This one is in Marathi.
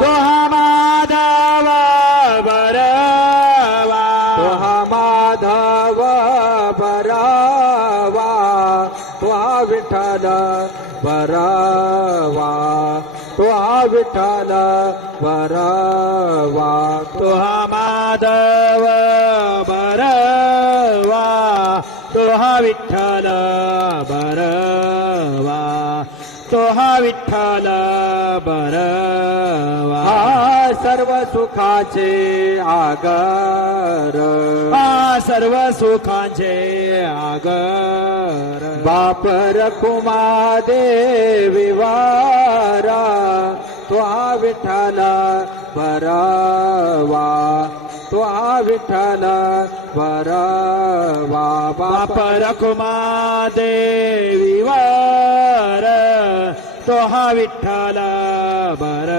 तो हा माधव बरवा, तो हा माधव बरावा, तो हा विठ्ठल बरावा, तो हा विठ्ठल बरावा, तो हा माधव बरवा, तो हा विठ्ठल बरवा, तो हा विठ्ठल बरवा. हा सर्व सुखाचे आगर, हा सर्व सुखांचे आगर, बाप रखुमा देवी वारा, तो हा विठ्ठल बरावा, तो हा विठ्ठल बरावा, बाप रखुमा देवी वर, तो हा विठ्ठल बर.